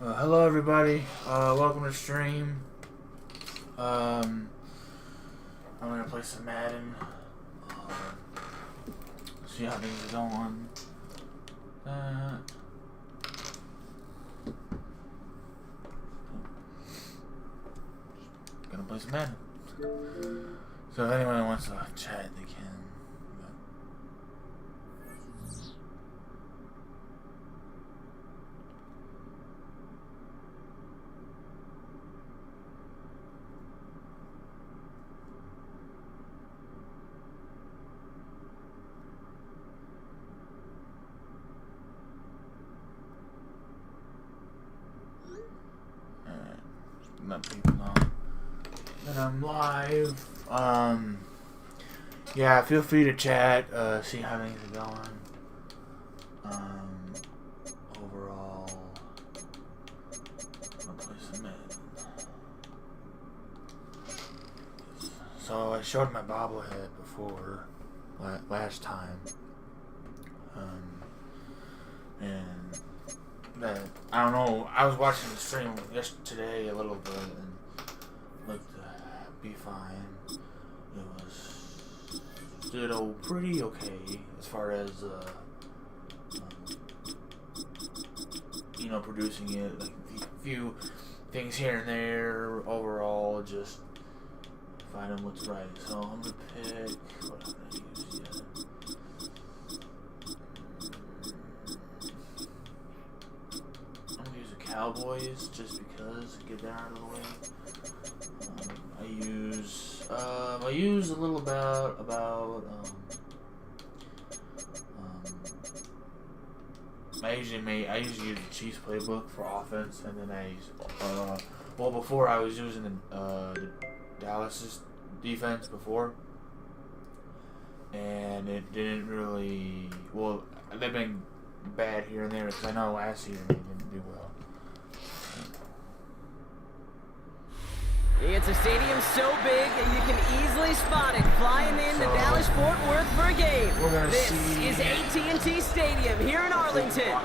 Hello everybody, welcome to stream. I'm gonna play some Madden, see how things are going. Gonna play some Madden. So if anyone wants to chat, they can. Let people know that I'm live. Yeah, feel free to chat, see how things are going. Overall, I'm gonna play some Madden. So I showed my bobblehead before, last time. And that, I don't know, I was watching the stream yesterday a little bit and looked to be fine. It did pretty okay as far as producing it, like a few things here and there. Overall, just finding what's right. So I'm gonna pick what I'm gonna use yet. Cowboys, just because, get that out of the way. I use a little about I usually use the Chiefs playbook for offense, and then before I was using the Dallas defense before, and it didn't really, they've been bad here and there, because I know last season they didn't do well. It's a stadium so big you can easily spot it flying in to Dallas-Fort Worth for a game. This is AT&T Stadium here in Arlington.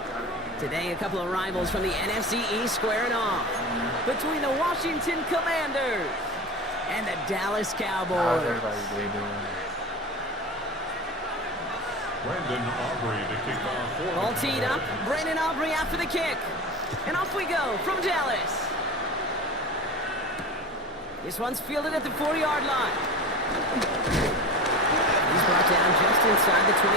Today, a couple of rivals from the NFC East squaring off between the Washington Commanders and the Dallas Cowboys. How's everybody doing? Brandon Aubrey to kick off. All teed up. Brandon Aubrey after the kick. And off we go from Dallas. This one's fielded at the 40-yard line. He's brought down just inside the 25.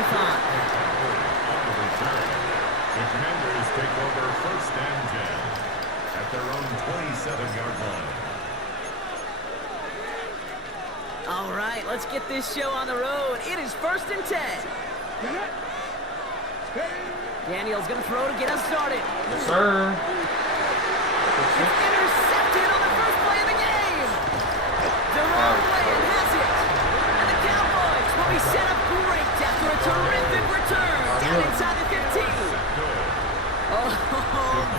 The Commanders take over first and 10 at their own 27-yard line. All right, let's get this show on the road. It is first and 10. Daniel's going to throw to get us started. Yes, sir. It's intercepted on the first play of the game. The wrong way and has it. And the Cowboys will be set up great after a terrific return down inside the 15. Oh,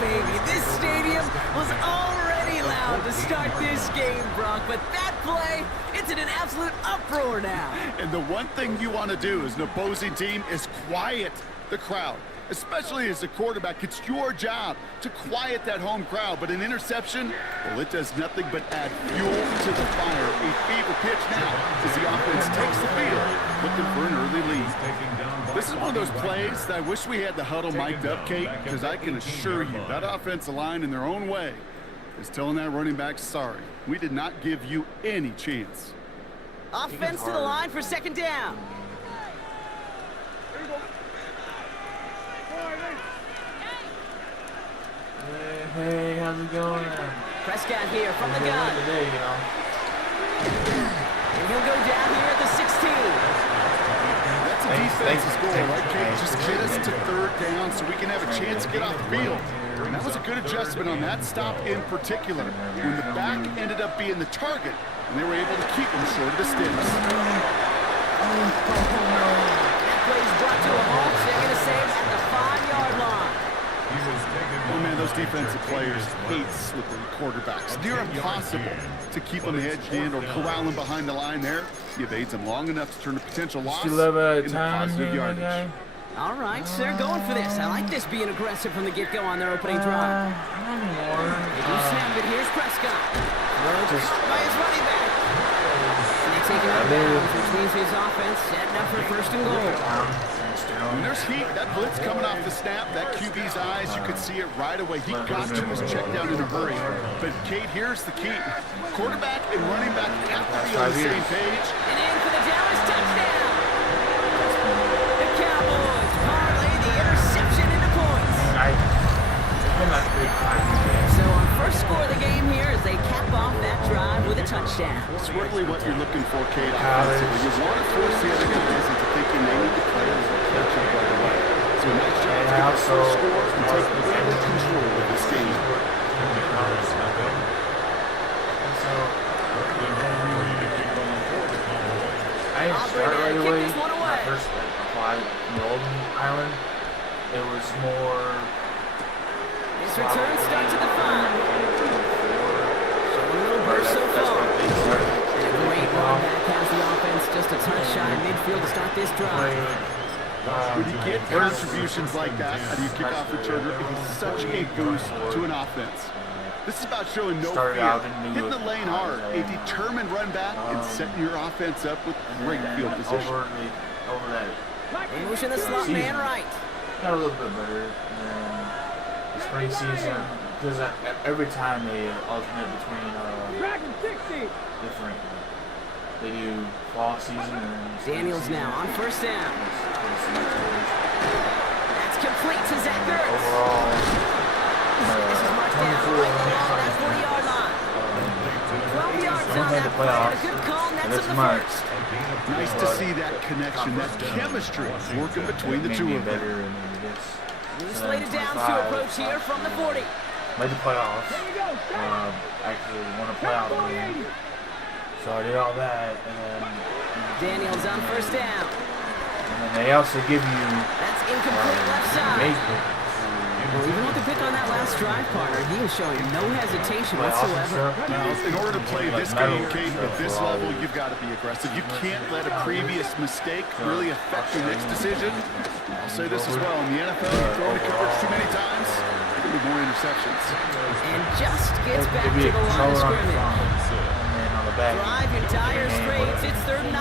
baby, this stadium was already loud to start this game, Brock, but that play, it's in an absolute uproar now. And the one thing you want to do as an opposing team is quiet the crowd, especially as a quarterback. It's your job to quiet that home crowd, but an interception, well, it does nothing but add fuel to the fire. A fever pitch now as the offense takes the field, looking for an early lead. This is one of those plays that I wish we had the huddle mic'd up, Kate, because I can assure you that offensive line in their own way is telling that running back, sorry, we did not give you any chance. Offense to the line for second down. Hey, how's it going? Prescott here from the gun. Today, And he'll go down here at the 16. That's a defensive goal, right, Kate? Just get us to third down so we can have a chance to get off the field. And that was a good adjustment on that stop in particular, when the back ended up being the target, and they were able to keep him short of the sticks. That play's brought to a halt. They're going to save at the 5-yard line. Oh, man, those defensive players hate slippery quarterbacks. Near impossible to keep them hedged in or corral them behind the line there. You've aids them long enough to turn a potential loss you love into time positive here, yardage. All right, they're going for this. I like this being aggressive from the get-go on their opening drive. Not anymore. They do snap it. Here's Prescott. Caught by his running back. And they take it out of bounds, which means his offense setting up for first and goal. When there's heat, that blitz coming off the snap, that QB's eyes, you could see it right away. He got to his check down in a hurry. But, Kate, here's the key. Quarterback and running back have to be on the same page. And in for the Dallas touchdown. The Cowboys parlay the interception into points. So our first score of the game here as they cap off that drive with a touchdown. It's really what you're looking for, Kate, offensively. You want to force the other guys into thinking they need to play a little catch-up right away. So nice job to get the first score and take real control of this game. I didn't start right away. When I first applied in the Golden Island, it was more. This return starts at the 5. Showing a little burst so far. Great run back has the offense just a touch shy of midfield to start this drive. When you get contributions like that out of your kickoff returner, it is such a boost to an offense. This is about showing no fear, hitting the lane hard, a determined run back, and setting your offense up with great field position. Over that. They motion the slot man right. Got a little bit better than the spring season because every time they alternate between different. They do fall season and Daniels now on first down. That's complete to Curt. Overall, this is marked down right along that 40-yard line. 12 yards on that play. A good call, and that's in the first. Nice to see that connection, that chemistry working between the two of them. New slated downs to approach here from the 40. Made the playoffs. Actually won a playoff game. So I did all that, and then Daniels on first down. And then they also give you that's incomplete left side. Well, even with the pick on that last drive, partner, he was showing no hesitation whatsoever. Now, in order to play this game, Kate, at this level, you've got to be aggressive. You can't let a previous mistake really affect your next decision. I'll say this as well. In the NFL, you throw the coverage too many times, there will be more interceptions. And just gets back to the line of scrimmage. Drive your tires straight. It's 3rd and 9.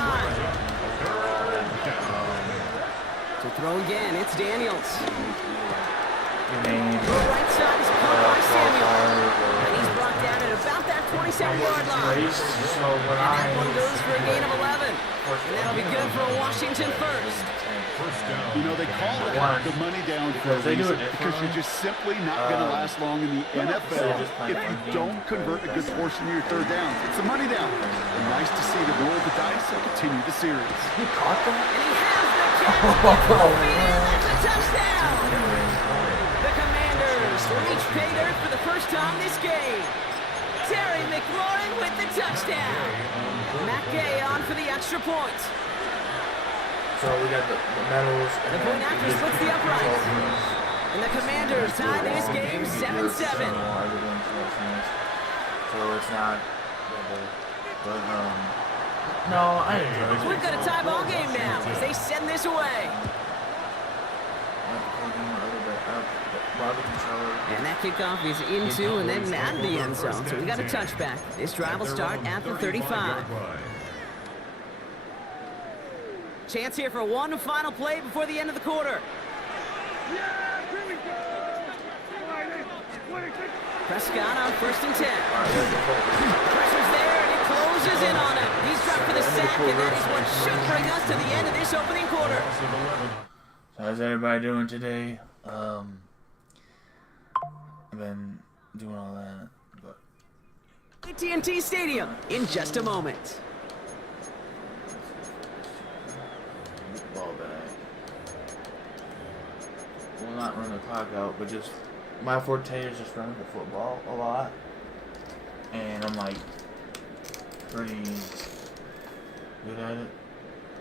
To throw again, it's Daniels. Right side is caught by Samuel. And he's brought down at about that 27-yard line. And that one goes for a gain of 11. And that'll be good for a Washington first. You know, they call that the money down for a reason, because you're just simply not going to last long in the NFL if you don't convert a good portion of your 3rd downs. It's a money down. And nice to see them roll the dice and continue the series. He caught that? And he has the catch. That's a touchdown. The Commanders reach pay dirt for the first time this game. Terry McLaurin with the touchdown. Matt Gay on for the extra point. So we got the medals. The point after splits the uprights. And the Commanders tie this game 7-7. So it's not. But no, I enjoy it. We've got a tie ball game now as they send this away. And that kickoff is into and then out of the end zone. So we got a touchback. This drive will start at the 35. Chance here for one final play before the end of the quarter. Prescott on 1st and 10. Pressure's there and it closes in on him. He's dropped for the sack, and that is what should bring us to the end of this opening quarter. So how's everybody doing today? I've been doing all that, but AT&T Stadium in just a moment. Ball back. Well, not run the clock out, but just my forte is just running the football a lot, and I'm like pretty good at it.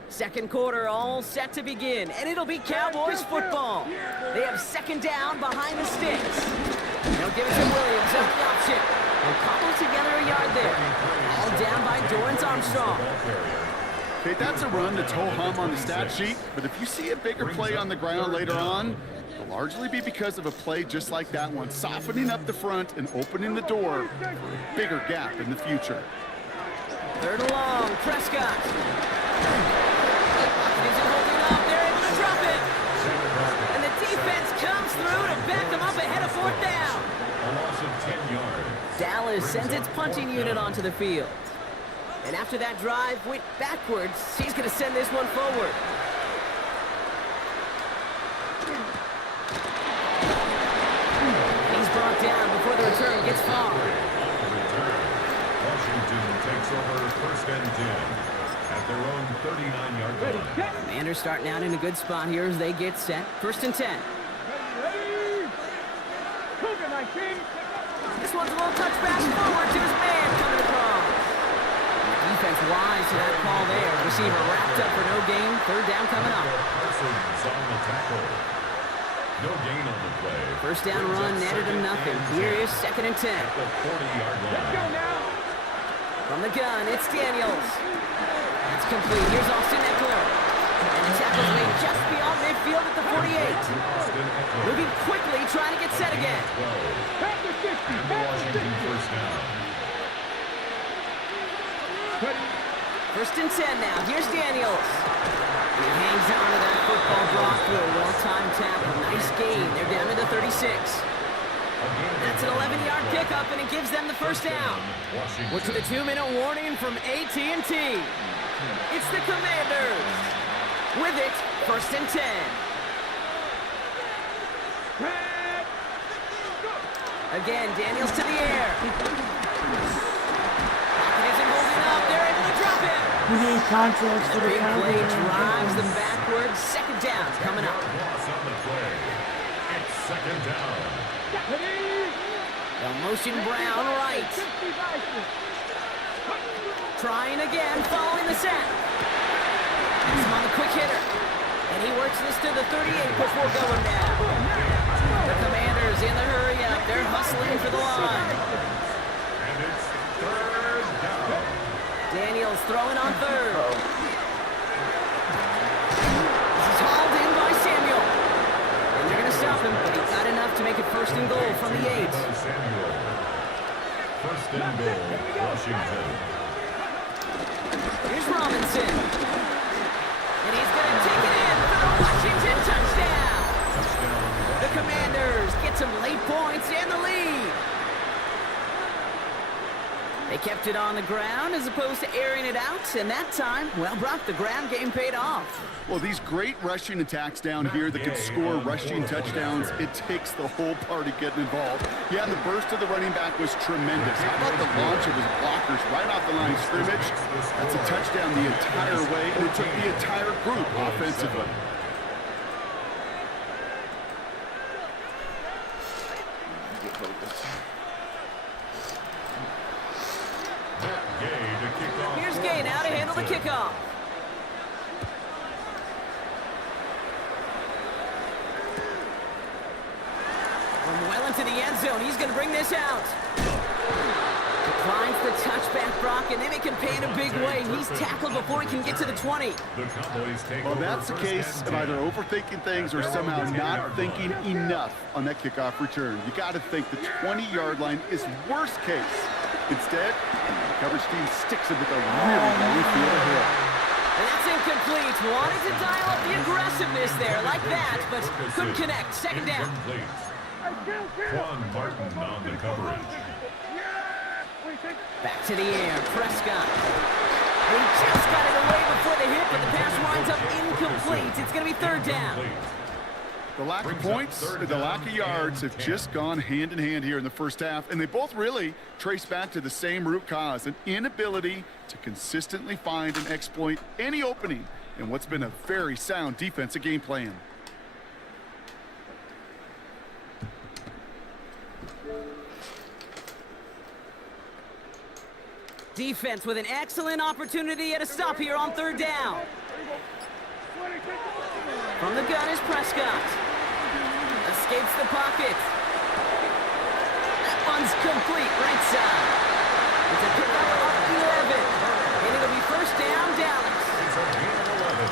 Second quarter all set to begin, and it'll be Cowboys football. They have 2nd down behind the sticks. They'll give it to Williams on the option. They'll cobble together a yard there. All down by Dorrance Armstrong. Okay, that's a run that's ho-hum on the stat sheet, but if you see a bigger play on the ground later on, it'll largely be because of a play just like that one, softening up the front and opening the door for a bigger gap in the future. 3rd and long, Prescott. Isn't holding up, they're able to drop it. And the defense comes through to back them up ahead of 4th down. A loss of 10 yards. Dallas sends its punting unit onto the field. And after that drive went backwards, she's going to send this one forward. He's brought down before the return gets far. Washington takes over 1st and 10 at their own 39-yard line. Commanders starting out in a good spot here as they get set. 1st and 10. This one's a little touchback forward to his man coming across. Defense wise to that call there. Receiver wrapped up for no gain. 3rd down coming up. Parsons on the tackle. No gain on the play. 1st down run netted him nothing. Here is 2nd and 10. At the 40-yard line. Let's go now. From the gun, it's Daniels. It's complete. Here's Austin Eckler. And the tackle's made just beyond midfield at the 48. Moving quickly, trying to get set again. And the Washington 1st down. 1st and 10 now. Here's Daniels. And he hangs on to that football block through a well-timed tackle. Nice gain. They're down to the 36. That's an 11-yard pickup, and it gives them the 1st down. We're to the 2-minute warning from AT&T. It's the Commanders. With it, 1st and 10. Again, Daniels to the air. Pocket isn't holding up. They're able to drop it. We need contracts for the Big play Cowboys. drives them backwards. 2nd down coming up. Loss on the play. It's 2nd down. The motion Brown right. Trying again, following the sack. He's on the quick hitter. And he works this to the 38 before going down. The Commanders in the hurry up. They're hustling for the line. And it's 3rd down. Daniels throwing on 3rd. This is hauled in by Samuel. And they're going to stop him, but he got enough to make it 1st and goal from the 8. Samuel. 1st and goal, Washington. Here's Robinson. And he's going to take it in for the Washington touchdown. The Commanders get some late points and the lead. They kept it on the ground as opposed to airing it out, and that time, well, Brock, the ground game paid off. Well, these great rushing attacks down here that can score rushing touchdowns, it takes the whole party getting involved. Yeah, the burst of the running back was tremendous. How about the launch of his blockers right off the line of scrimmage? That's a touchdown the entire way, and it took the entire group offensively. Here's Gay now to handle the kickoff. From well into the end zone, he's going to bring this out. Declines the touchback, Brock, and then he can pay in a big way. He's tackled before he can get to the 20. The Cowboys take Well, over that's the 1st case and of 10. either overthinking things or somehow not thinking enough on that kickoff return. You got to think the 20-yard line is worst case. Instead, the coverage team sticks it with a really long field ahead. And that's incomplete. Wanted to dial up the aggressiveness there like that, but couldn't connect. 2nd down. Incomplete. Juan Martin on the coverage. Back to the air, Prescott. He just got it away before the hit, but the pass winds up incomplete. It's going to be 3rd down. The lack of points and the lack of yards have just gone hand in hand here in the 1st half, and they both really trace back to the same root cause, an inability to consistently find and exploit any opening in what's been a very sound defensive game plan. Defense with an excellent opportunity at a stop here on 3rd down. From the gun is Prescott. Escapes the pocket. That one's complete, right side. It's a pickup of 11. And it'll be 1st down, Dallas.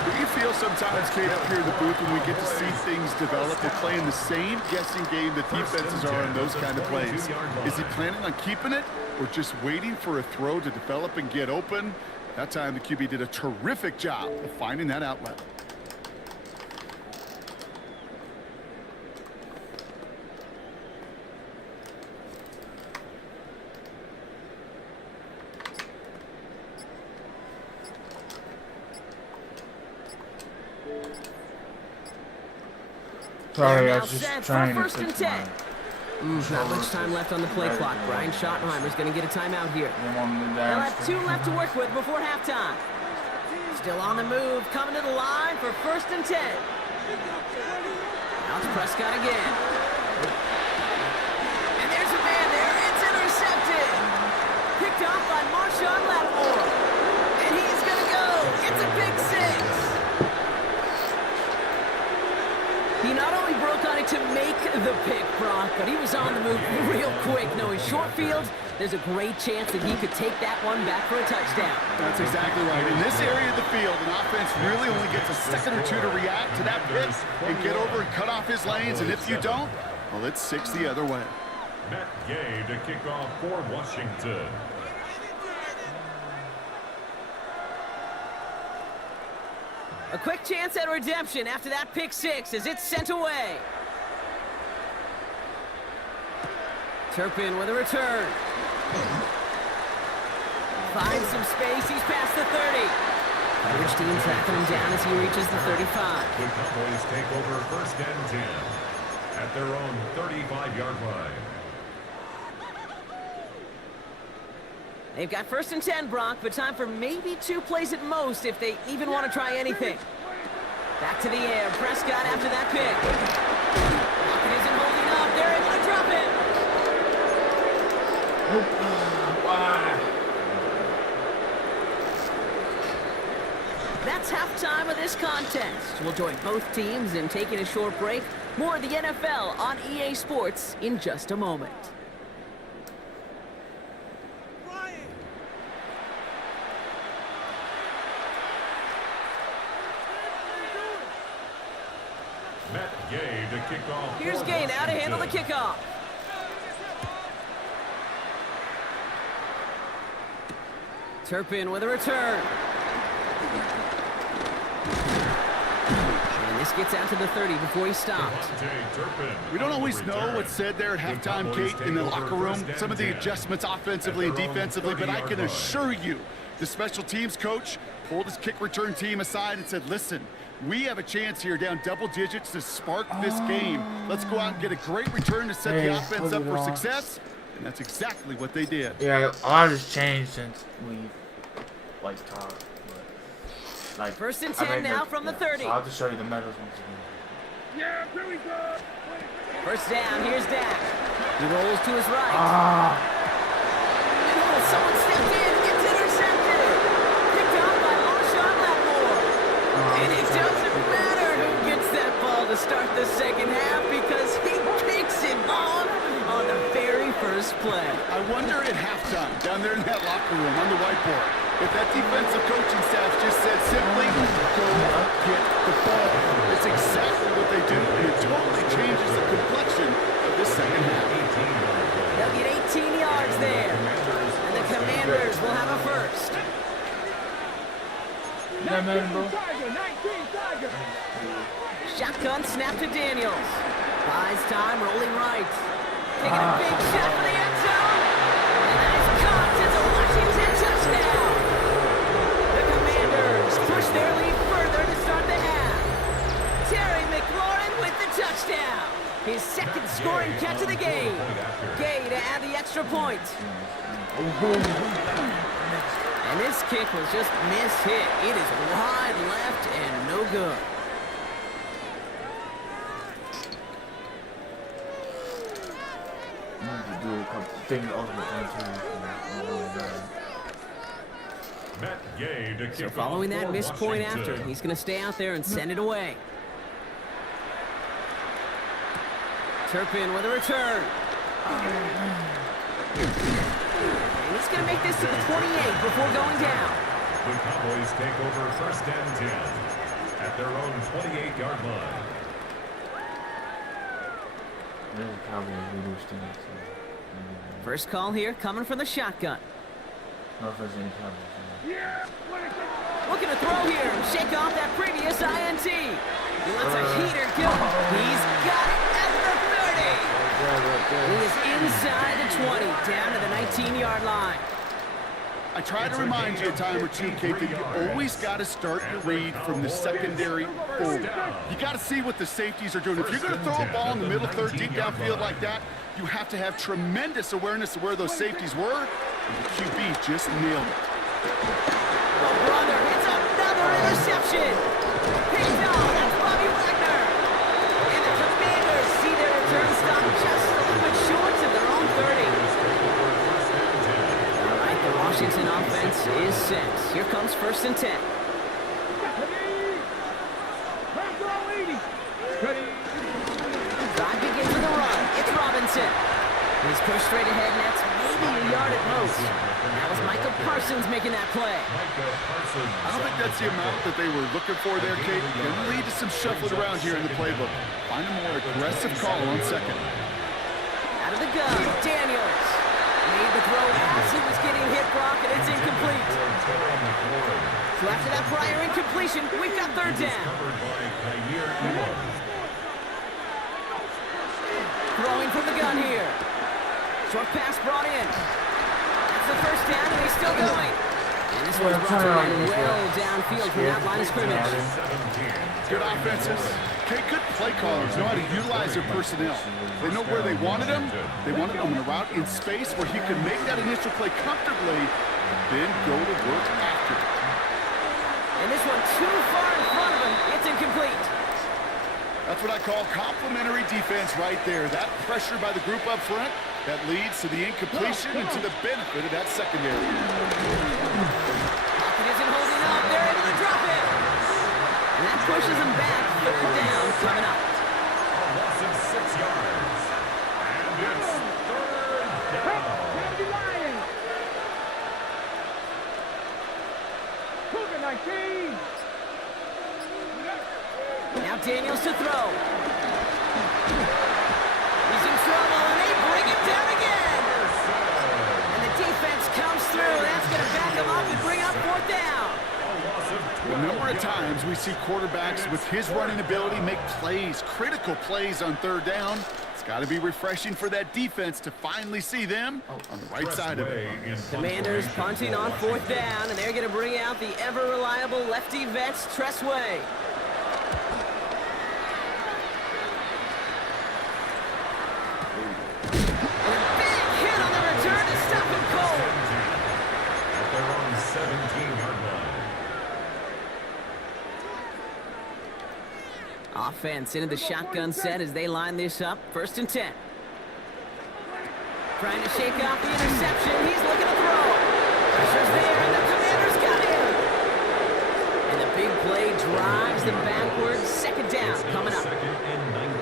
We feel sometimes, Kate, up here in the booth when we get to see things develop. We're playing the same guessing game that defenses are in those kind of plays. Is he planning on keeping it or just waiting for a throw to develop and get open? That time the QB did a terrific job of finding that outlet. Sorry, I Now was just set for trying to first and fix 10. my... Not much time left on the play clock. Brian Schottenheimer's going to get a timeout here. They'll They'll have 2 left to work with before halftime. Still on the move, coming to the line for first and 10. Now it's Prescott again. And there's a man there. It's intercepted. Picked off by Marshawn Lattimore. And he's going to go. It's a big 6. He not only broke on it to make the pick, Brock, but he was on the move real quick. Knowing short field, there's a great chance that he could take that one back for a touchdown. That's exactly right. In this area of the field, an offense really only gets a second or two to react to that pick and get over and cut off his lanes. And if you don't, well, it's 6 the other way. Matt Gay to kick off for Washington. A quick chance at redemption after that pick 6 as it's sent away. Turpin with a return. Finds some space. He's past the 30. Coverage team tracking him down as he reaches the 35. The Cowboys take over first and 10 at their own 35-yard line. They've got first and 10, Brock, but time for maybe 2 plays at most if they even want to try anything. Back to the air. Prescott after that pick. Pocket isn't holding up. They're able to drop it. That's halftime of this contest. We'll join both teams in taking a short break. More of the NFL on EA Sports in just a moment. Matt Gay to kick off. Here's Gay now to handle the kickoff. Turpin with a return. And this gets out to the 30 before he stopped. We don't always know what's said there at halftime, Kate, in the locker room. Some of the adjustments offensively and defensively, but I can assure you the special teams coach pulled his kick return team aside and said, listen, we have a chance here down double digits to spark this game. Let's go out and get a great return to set the offense up for success. And that's exactly what they did. Yeah, a lot has changed since we talked. Like, first and 10 now from the 30. So I'll just show you the medals once again. Yeah, here we go. First down, here's Dak. He rolls to his right. And someone stepped in. It's intercepted. Picked off by Marshawn Lattimore. And it doesn't matter who gets that ball to start the second half because he picks it off on the very first play. I wonder at halftime, down there in that locker room on the whiteboard, if that defensive coaching staff just said simply, go get the ball. It's exactly what they do, and it totally changes the complexion of this second half. They'll get 18 yards there, and the Commanders will have a first. Shotgun snap to Daniels. Buys time, rolling right. Taking a big shot for the end zone. And that is caught. It's a Washington touchdown. The Commanders push their lead further to start the half. Terry McLaurin with the touchdown. His second scoring catch of the game. Gay to add the extra point. And this kick was just mishit. It is wide left and no good. Do a couple things Matt Gay to kick So following off that for missed point Washington. after, he's going to stay out there and send it away. Turpin with a return. And he's going to make this to the 28 before going down. The Cowboys take over first and 10 at their own 28-yard line. There's a Cowboys leader standing. First call here, coming from the shotgun. No, if there's any Cowboys. Looking to throw here, shake off that previous INT. He lets a heater go. He's got it at the 30. He is inside the 20, down to the 19-yard line. I try to remind you a time or two, Kate, that you always got to start your read from the secondary forward. You got to see what the safeties are doing. If you're going to throw a ball in the middle third, deep downfield like that, you have to have tremendous awareness of where those safeties were. And the QB just nailed it. Oh, brother, it's another interception. Picked off, that's Bobby Wagner. And the Commanders see their return stop just a little bit short of their own 30. All right, the Washington offense is set. Here comes 1st and 10. Drive begins with a run. It's Robinson. He's pushed straight ahead, and that's maybe a yard at most. That was Michael Parsons making that play. I don't think that's the amount that they were looking for there, Kate. Going to lead to some shuffling around here in the playbook. Find a more aggressive call on second. Out of the gun, Daniels. Made the throw as he was getting hit, Brock, and it's incomplete. So after that prior incompletion, we've got 3rd down. Throwing from the gun here. Short pass brought in. That's the 1st down, and he's still going. And this one's brought in well downfield from that line of scrimmage. Good offenses. Okay, good play callers know how to utilize their personnel. They know where they wanted them. They wanted them in a route in space where he could make that initial play comfortably and then go to work after it. And this one too far in front of him. It's incomplete. That's what I call complimentary defense right there. That pressure by the group up front, that leads to the incompletion and to the benefit of that secondary. Pocket isn't holding up. They're able to drop it. And that pushes him back. 3rd down coming up. A loss of 6 yards. And it's 3rd down. Now Daniels to throw. He's in trouble, and they bring him down again. And the defense comes through. That's going to back him up and bring up 4th down. A number of times we see quarterbacks with his running ability make plays, critical plays on 3rd down. It's got to be refreshing for that defense to finally see them on the right side of it. Commanders punting on 4th down, and they're going to bring out the ever-reliable lefty vets, Tressway. At their own 17-yard line. Offense into the shotgun set as they line this up. 1st and 10. Trying to shake off the interception. He's looking to throw. Pressure's there, and the Commanders got him. And the big play drives them backwards. 2nd down coming up.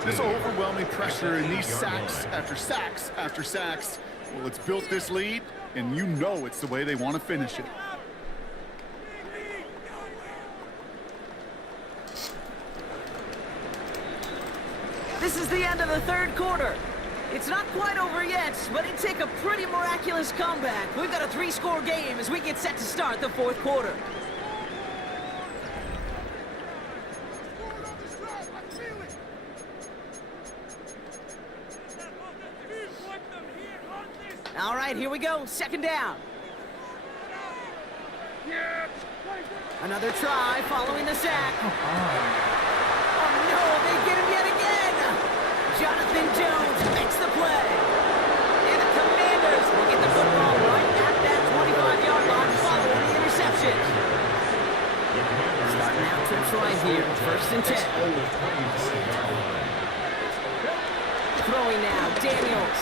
This overwhelming pressure in these sacks after sacks after sacks. Well, it's built this lead, and you know it's the way they want to finish it. This is the end of the 3rd quarter. It's not quite over yet, but it'd take a pretty miraculous comeback. We've got a 3-score game as we get set to start the 4th quarter. All right, here we go. 2nd down. Another try following the sack. Oh, no, they get him yet again. Jonathan Jones makes the play. And the Commanders will get the football right at that 25-yard line following the interception. Starting out to try here. 1st and 10. Throwing now, Daniels.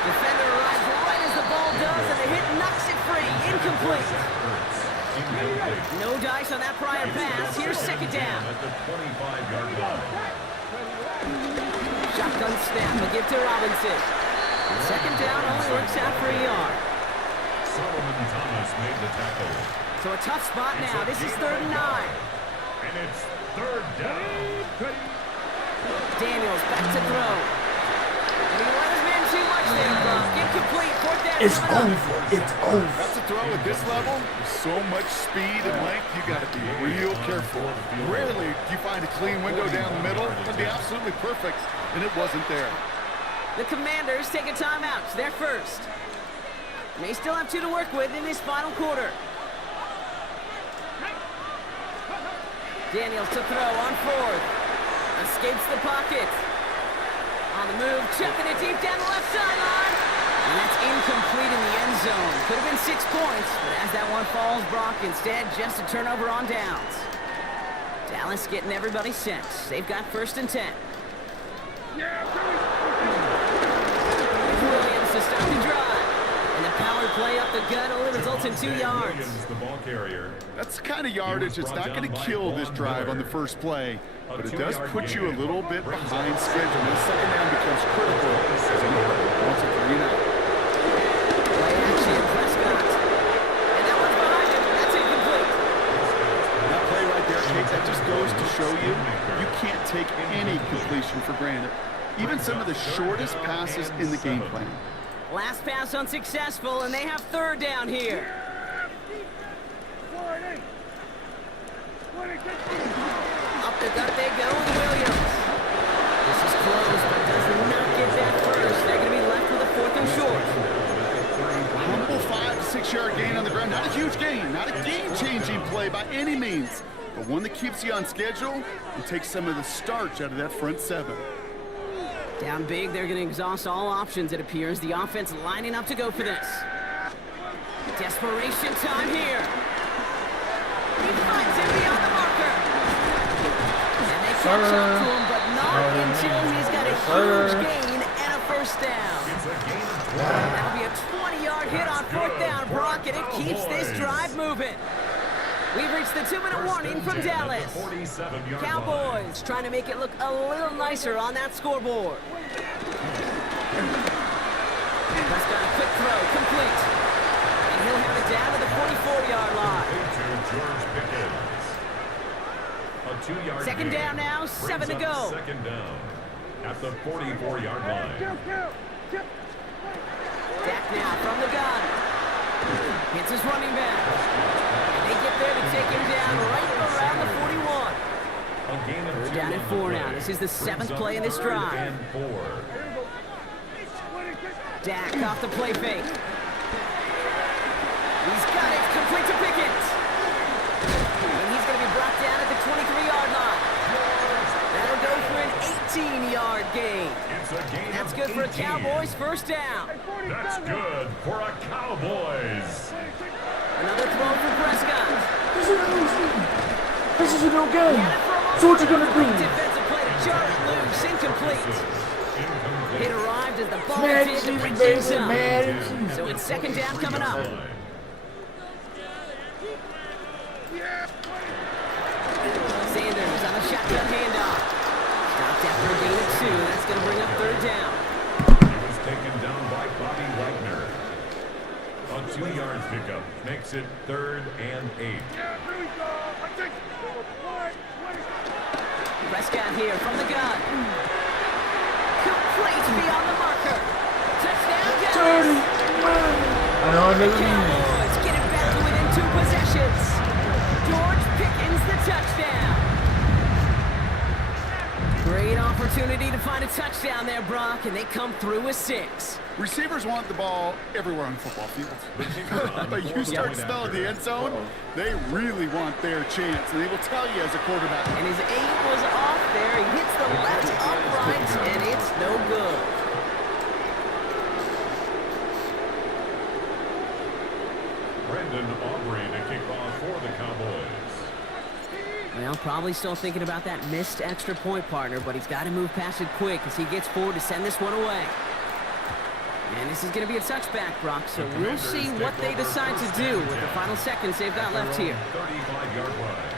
Defender arrives right as the ball does, and the hit knocks it free. Incomplete. No dice on that prior pass. Here's 2nd down. At the 25-yard line. Shotgun snap to give to Robinson. And 2nd down only works out for a yard. Solomon Thomas made the tackle. So a tough spot now. This is 3rd and 9. And it's third down. Daniels back to throw. And he let his man too much there, Brock. Incomplete. Fourth down. It's coming up. over. It's over. That's a throw at this level. With so much speed and length, you got to be real careful. Rarely do you find a clean window down the middle. It'd be absolutely perfect, and it wasn't there. The Commanders take a timeout. It's their first. And they still have 2 to work with in this final quarter. Daniels to throw on fourth. Escapes the pocket. On the move, chucking it deep down the left sideline. And that's incomplete in the end zone. Could have been 6 points, but as that one falls, Brock, instead just a turnover on downs. Dallas getting everybody set. They've got 1st and 10. Williams to start the drive. And the power play up the gut only results in 2 yards. Williams, the ball carrier. That's the kind of yardage that's not going to kill this drive on the first play, but it does put you a little bit behind schedule. This second down becomes critical as once a 3-and-out. Play action, Prescott. And that one's behind him. That's incomplete. That play right there, Kate, that just goes to show you you can't take any completion for granted. Even some of the shortest passes in the game plan. Last pass unsuccessful, and they have 3rd down here. Up the gut they go with Williams. This is close, but does not get that first. They're going to be left with a 4th and short. Humble 5 to 6 yard gain on the ground. Not a huge gain, not a game-changing play by any means, but one that keeps you on schedule and takes some of the starch out of that front 7. Down big, they're going to exhaust all options, it appears. The offense lining up to go for this. Desperation time here. He finds him beyond the marker. And they catch up to him, but not until he's got a huge gain and a 1st down. That'll be a 20-yard hit on 4th down, Brock, and it keeps this drive moving. We've reached the 2-minute warning from Dallas. Cowboys trying to make it look a little nicer on that scoreboard. Prescott, a quick throw, complete. And he'll have it down to the 44-yard line. Second down now, 7 to go. Second down at the 44-yard line. Dak now from the gun. Hits his running back. And they get there to take him down right around the 41. We're down at 4 now. This is the 7th play in this drive. Dak off the play fake. He's got it. Complete to Pickens. And he's going to be brought down at the 23-yard line. That'll go for an 18-yard gain. That's good for a Cowboys 1st down. That's good for a Cowboys. Another throw for Prescott. This is a no game. So what you gonna do? Defensive play to jar it loose. Incomplete. It arrived as the ball Man, did to she's bring baby, things up. man. So it's 2nd down coming up. Sanders on a shotgun handoff. Stopped after a gain of 2. That's going to bring up 3rd down. He was taken down by Bobby Wagner. A 2-yard pickup makes it 3rd and 8. Prescott here from the gun. Complete beyond the marker. Touchdown, Dallas. I know I never knew. Cowboys get it back to within 2 possessions. George Pickens the touchdown. Great opportunity to find a touchdown there, Brock, and they come through with 6. Receivers want the ball everywhere on the football field. But you start smelling the end zone, they really want their chance, and they will tell you as a quarterback. And his aim was off there. He hits the left upright, and it's no good. Brendan Aubrey to kick off for the Cowboys. Well, probably still thinking about that missed extra point, partner, but he's got to move past it quick as he gets forward to send this one away. And this is going to be a touchback, Brock, so we'll see what they decide to do with the final seconds they've got left here. 35-yard line.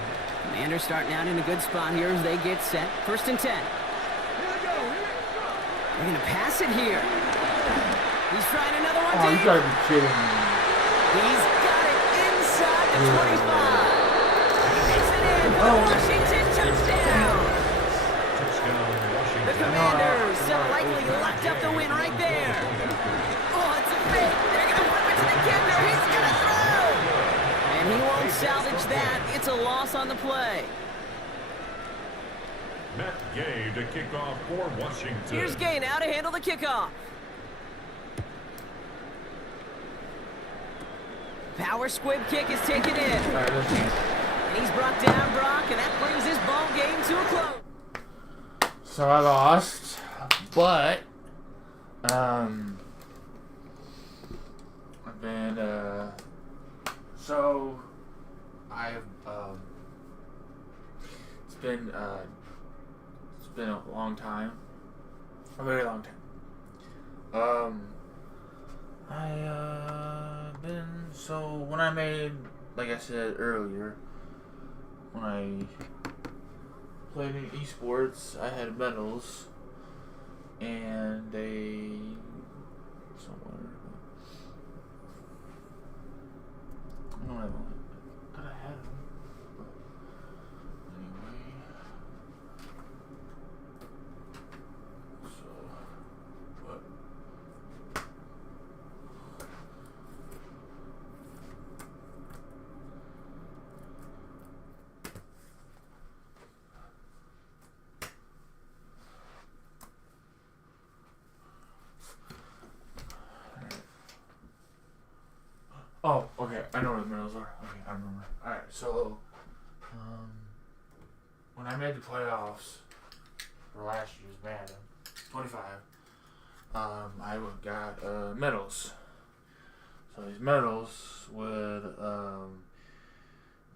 Commanders starting out in a good spot here as they get set. 1st and 10. They're going to pass it here. He's trying another one Oh, you deep. gotta be kidding me. He's got it inside the 25. He makes it in. Washington touchdown. Touchdown, The Washington. Commanders likely locked up the win right there. Oh, it's a fake. They're going to flip it to the kicker. He's going to throw. And he won't salvage that. It's a loss on the play. Matt Gay to kick off for Washington. Here's Gay now to handle the kickoff. Power squib kick is taken in. And he's brought down Brock, and that brings this ball game to a close. So I lost, but I've been so I've it's been a long time, a very long time. So when I made, like I said earlier, when I played in esports, I had medals, and they somewhere. I don't know that I had them, but anyway. So, but. Oh, okay. I know where the medals are. Okay, I remember. Alright, so when I made the playoffs for last year's Madden 25, I got medals. So these medals would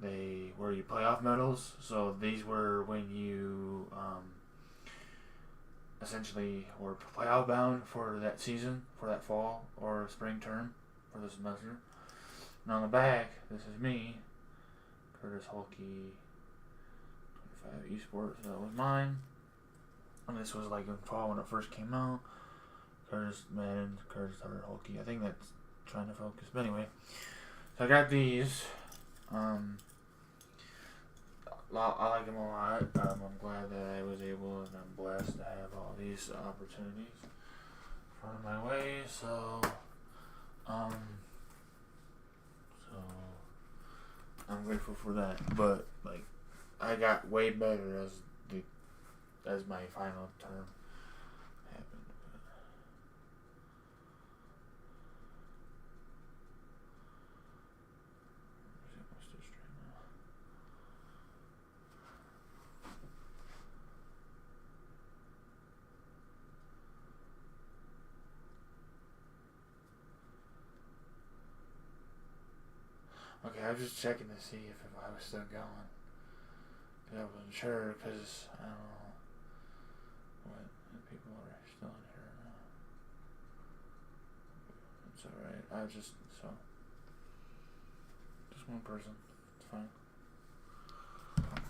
they were your playoff medals. So these were when you essentially were playoff bound for that season, for that fall or spring term for the semester. And on the back, this is me, Curtis Hulkey, 25 esports. That was mine. And this was like in fall when it first came out. Curtis Madden, Curtis Hulkey. I think that's trying to focus. But anyway, so I got these. I like them a lot. I'm glad that I was able, and I'm blessed to have all these opportunities thrown my way. So I'm grateful for that. But like, I got way better as my final term happened. Okay, I was just checking to see if I was still going. Cause I wasn't sure, because I don't know what if people are still in here or not. It's alright. Just one person. It's fine.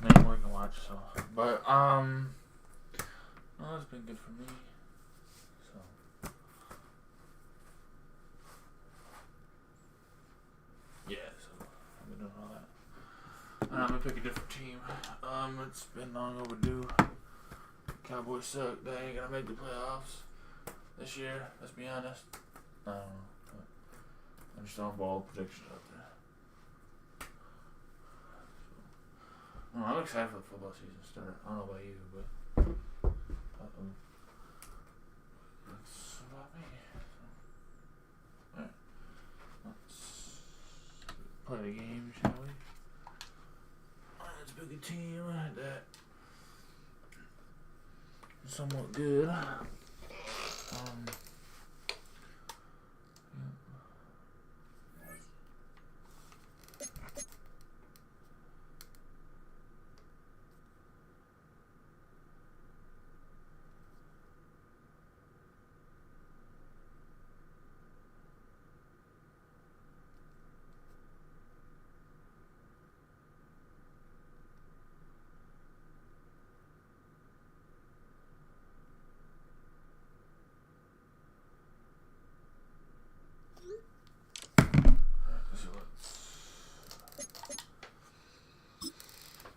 Maybe we can watch, so. But, no, it's been good for me. So. Yeah, so I've been doing all that. And I'm gonna pick a different team. It's been long overdue. Cowboys suck. They ain't gonna make the playoffs this year. Let's be honest. I don't know. But I'm just on bold predictions out there. So, I'm excited for the football season to start. I don't know about you, but that's about me. So, alright. Let's play the game, shall we? Let's pick a team that is somewhat good.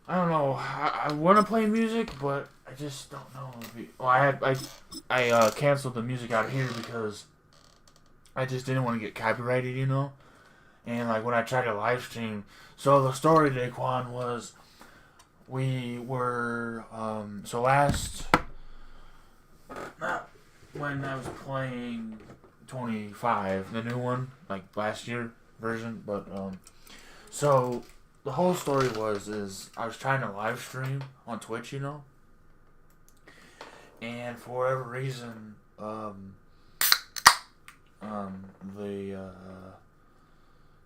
I don't know. I want to play music, but I just don't know. I canceled the music out here because I just didn't want to get copyrighted, you know. And like when I tried to live stream, so the story, Daquan, was we were so last when I was playing 25, the new one, like last year version, but so the whole story is I was trying to live stream on Twitch, you know, and for whatever reason,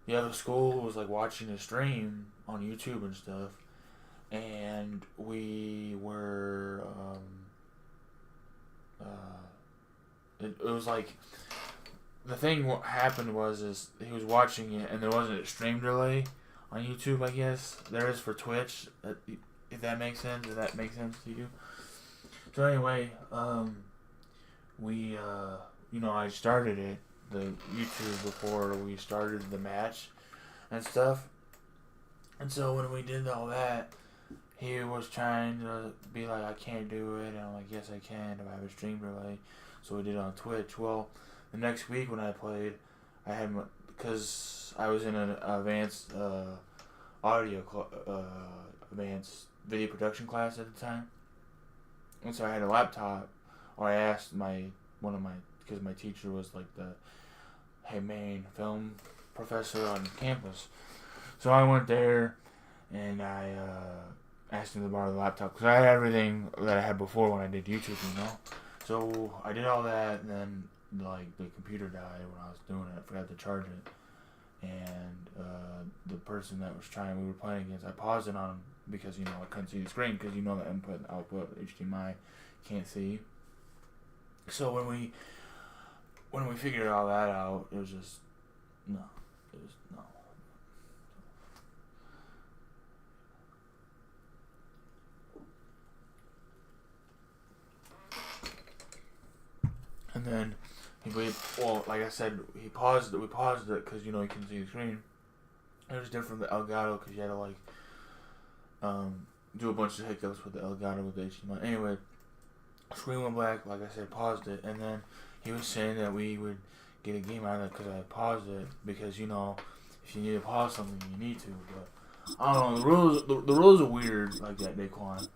the other school was like watching a stream on YouTube and stuff, and we were it was like the thing. What happened is he was watching it and there wasn't a stream delay on YouTube. I guess there is for Twitch. If that makes sense. Does that make sense to you? So anyway, we I started it, the YouTube, before we started the match and stuff. And so when we did all that, he was trying to be like, I can't do it. And I'm like, yes, I can if I have a stream delay. So we did it on Twitch. Well, the next week when I played, I had because I was in an advanced advanced video production class at the time. And so I had a laptop, or I asked because my teacher was like the main film professor on campus. So I went there and I asked him to borrow the laptop because I had everything that I had before when I did YouTube, you know. So I did all that, and then like the computer died when I was doing it. I forgot to charge it, and the person that we were playing against, I paused it on him because I couldn't see the screen because the input and output HDMI can't see. So when we figured all that out, it was just no. And then like I said, we paused it because you couldn't see the screen. It was different with the Elgato because you had to do a bunch of hiccups with the Elgato with the HDMI. Anyway, screen went black. Like I said, paused it, and then he was saying that we would get a game out of it because I paused it because if you need to pause something, you need to. But I don't know, the rules are weird like that, Daquan.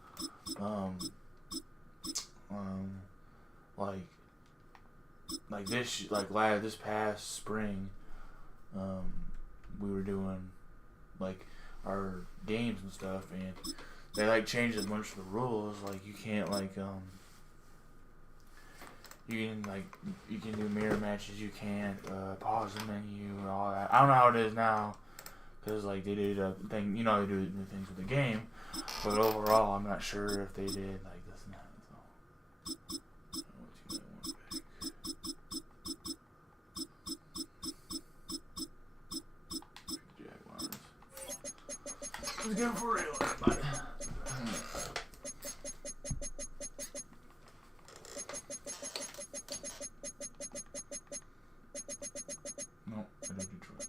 This past spring, we were doing like our games and stuff, and they changed a bunch of the rules. Like you can't you can do mirror matches, you can't pause the menu and all that. I don't know how it is now because they did a thing, they do the things with the game, but overall I'm not sure if they did this and that. So. Let's go for real, everybody. No, I did Detroit.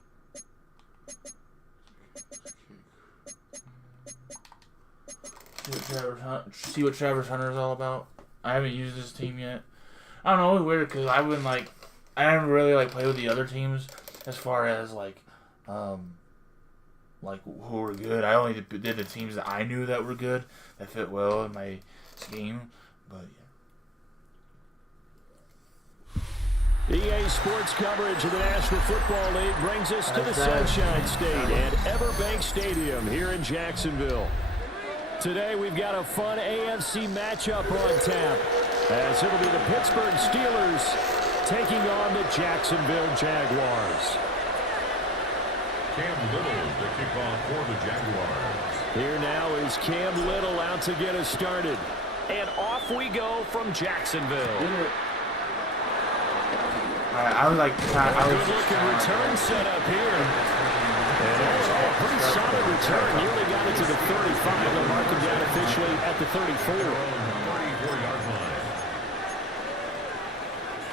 See what Travis Hunter is all about. I haven't used this team yet. I don't know, it's weird because I haven't really played with the other teams as far as who were good. I only did the teams that I knew that were good, that fit well in my scheme. But yeah. EA Sports coverage of the National Football League brings us to the Sunshine State and Everbank Stadium here in Jacksonville. Today we've got a fun AFC matchup on tap, as it'll be the Pittsburgh Steelers taking on the Jacksonville Jaguars. Cam Little to kick off for the Jaguars. Here now is Cam Little out to get us started. And off we go from Jacksonville. I was good looking return set up here. And a pretty solid return. Nearly got it to the 35. They'll mark him down officially at the 34. 34-yard line.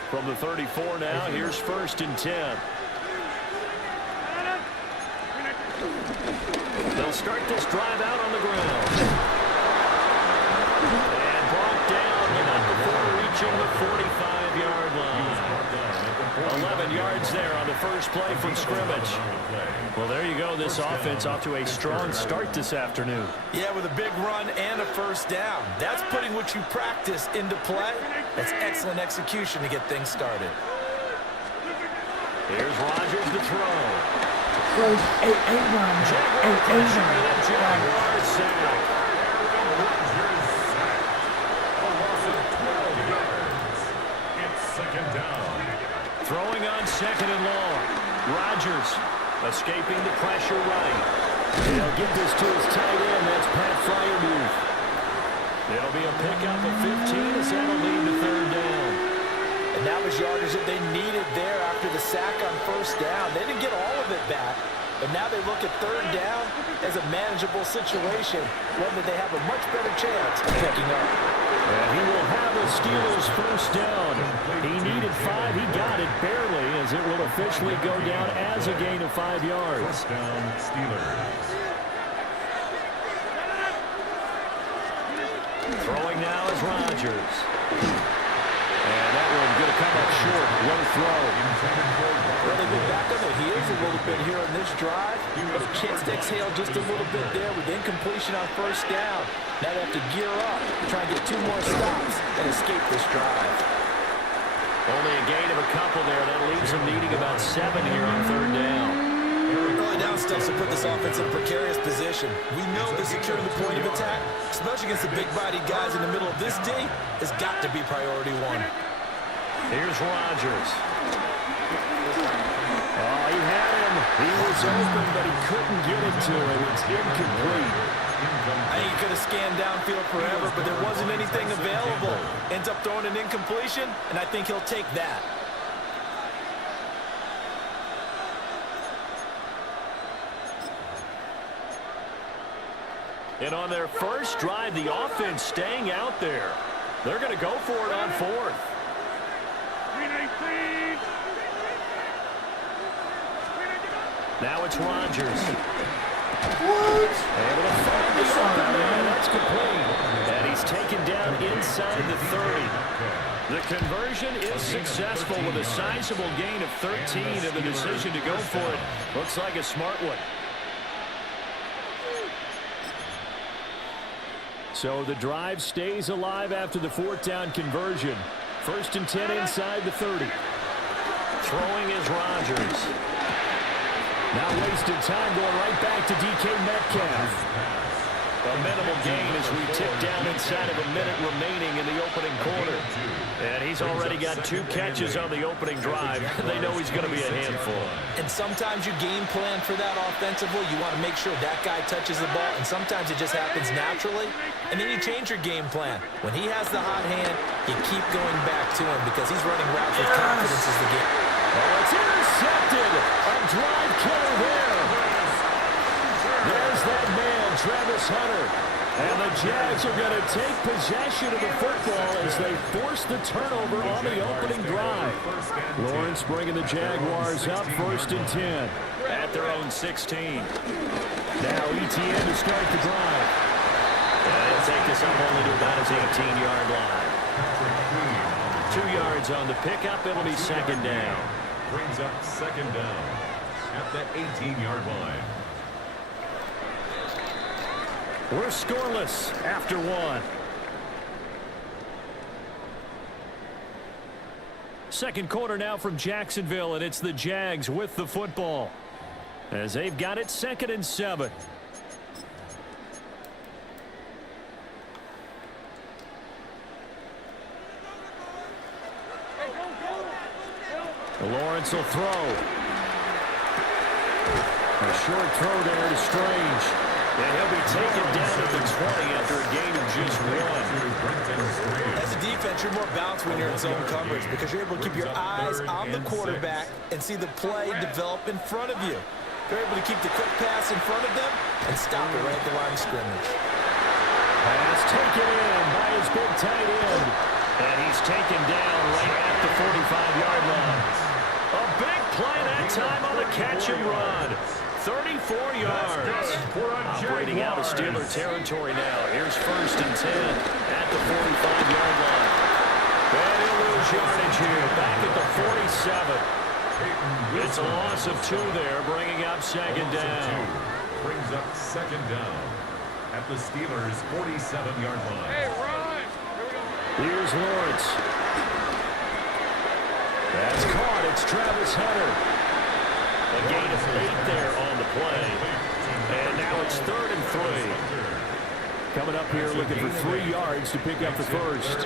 From the 34 now, here's 1st and 10. They'll start this drive out on the ground. And brought down before reaching the 45-yard line. 11 yards there on the first play from scrimmage. Well, there you go. This offense off to a strong start this afternoon. Yeah, with a big run and a first down. That's putting what you practice into play. That's excellent execution to get things started. Here's Rodgers to throw. Jaguars sack. It's second down. Throwing on second and long. Rodgers escaping the pressure right. He'll get this to his tight end. That's Pat Fryermuth. It'll be a pickup of 15 as that'll lead to third down. And that was yardage that they needed there after the sack on first down. They didn't get all of it back, but now they look at third down as a manageable situation, one that they have a much better chance of picking up. And he will have the Steelers first down. He needed 5. He got it barely as it will officially go down as a gain of 5 yards. First down, Steelers. Throwing now is Rodgers. And that one going to come up short. Low throw. Well, they've been back on their heels a little bit here on this drive, but a chance to exhale just a little bit there with incompletion on first down. Now they have to gear up, try and get 2 more stops, and escape this drive. Only a gain of a couple there. That leaves them needing about 7 here on third down. Early down stuff to put this offense in a precarious position. We know that securing the point of attack, especially against the big-bodied guys in the middle of this D, has got to be priority 1. Here's Rodgers. Oh, he had him. He was open, but he couldn't get it to him. It's incomplete. I think he could have scanned downfield forever, but there wasn't anything available. Ends up throwing an incompletion, and I think he'll take that. And on their first drive, the offense staying out there. They're going to go for it on 4th. Now it's Rodgers. What? Able to find the open man. That's complete. And he's taken down inside the 30. The conversion is successful with a sizable gain of 13, and the decision to go for it looks like a smart one. So the drive stays alive after the 4th down conversion. 1st and 10 inside the 30. Throwing is Rodgers. Now wasted time going right back to DK Metcalf. A minimal gain as we tick down inside of a minute remaining in the opening quarter. And he's already got 2 catches on the opening drive. They know he's going to be a handful. And sometimes you game plan for that offensively. You want to make sure that guy touches the ball, and sometimes it just happens naturally. And then you change your game plan. When he has the hot hand, you keep going back to him because he's running routes with confidence as the game. Oh, it's intercepted. A drive killer there. There's that man, Travis Hunter. And the Jags are going to take possession of the football as they force the turnover on the opening drive. Lawrence bringing the Jaguars up 1st and 10. At their own 16. Now ETN to start the drive. And he'll take this up only to about his 18-yard line. 2 yards on the pickup. It'll be second down. Brings up second down at the 18-yard line. We're scoreless after 1. Second quarter now from Jacksonville, and it's the Jags with the football as they've got it 2nd and 7. Lawrence will throw. A short throw there to Strange. And he'll be taken down at the 20 after a gain of just 1. As a defense, you're more balanced when you're in zone coverage because you're able to keep your eyes on the quarterback and see the play develop in front of you. You're able to keep the quick pass in front of them and stop it right at the line of scrimmage. Pass taken in by his big tight end. And he's taken down right at the 45-yard line. A big play that time on the catch and run. 34 yards. Operating out of Steeler territory now. Here's 1st and 10 at the 45-yard line. And he'll lose yardage here. Back at the 47. It's a loss of 2 there, bringing up 2nd down. Brings up 2nd down at the Steelers' 47-yard line. Hey, run! Here's Lawrence. That's caught. It's Travis Hunter. A gain of 8 there on the play. And now it's 3rd and 3. Coming up here looking for 3 yards to pick up the first.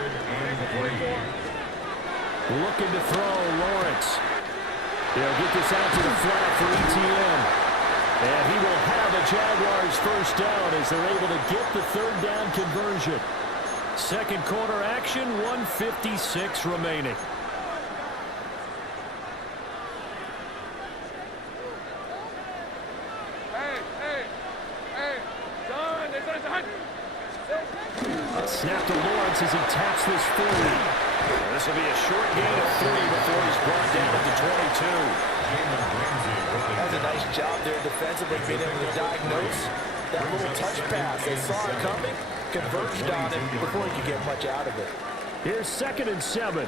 Looking to throw, Lawrence. They'll get this out to the flat for ETN. And he will have a Jaguars first down as they're able to get the 3rd down conversion. 2nd quarter action, 1:56 remaining. Snap to Lawrence as he taps this forward. This will be a short gain of 3 before he's brought down at the 22. That was a nice job there defensively, being able to diagnose that little touch pass. They saw it coming, converged on it before he could get much out of it. Here's 2nd and 7.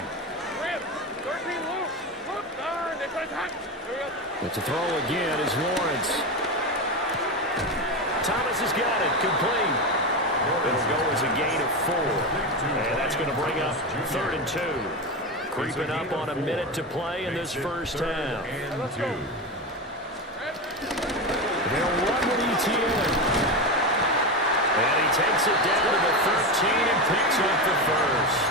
But to throw again is Lawrence. Thomas has got it, complete. It'll go as a gain of 4. And that's going to bring up 3rd and 2. Creeping up on a minute to play in this first half. They'll run with ETN. And he takes it down to the 13 and picks up the first.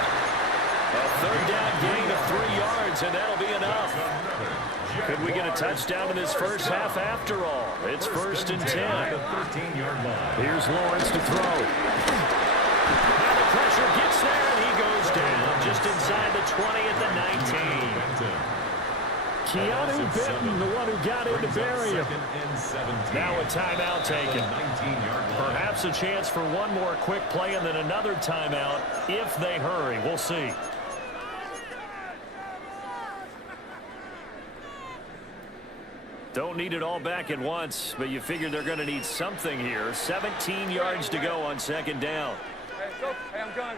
A 3rd down gain of 3 yards, and that'll be enough. Could we get a touchdown in this first half after all? It's 1st and 10. Here's Lawrence to throw. Now the pressure gets there, and he goes down just inside the 20 at the 19. Keanu Benton, the one who got in to bury him. Now a timeout taken. Perhaps a chance for one more quick play and then another timeout if they hurry. We'll see. Don't need it all back at once, but you figure they're going to need something here. 17 yards to go on 2nd down. Hey, I'm gun.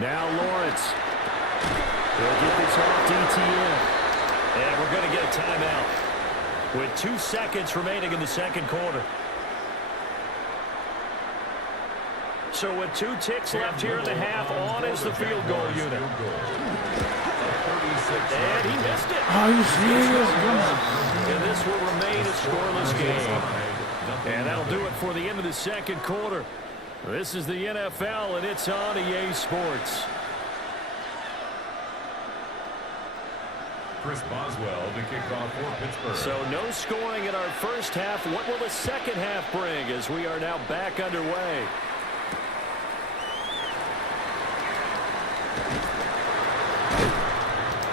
Now Lawrence. They'll get this off DTN. And we're going to get a timeout with 2 seconds remaining in the 2nd quarter. So with 2 ticks left here in the half, on is the field goal unit. And he missed it. Are you serious? And this will remain a scoreless game. And that'll do it for the end of the 2nd quarter. This is the NFL, and it's on EA Sports. Chris Boswell to kick off for Pittsburgh. So no scoring in our first half. What will the second half bring as we are now back underway?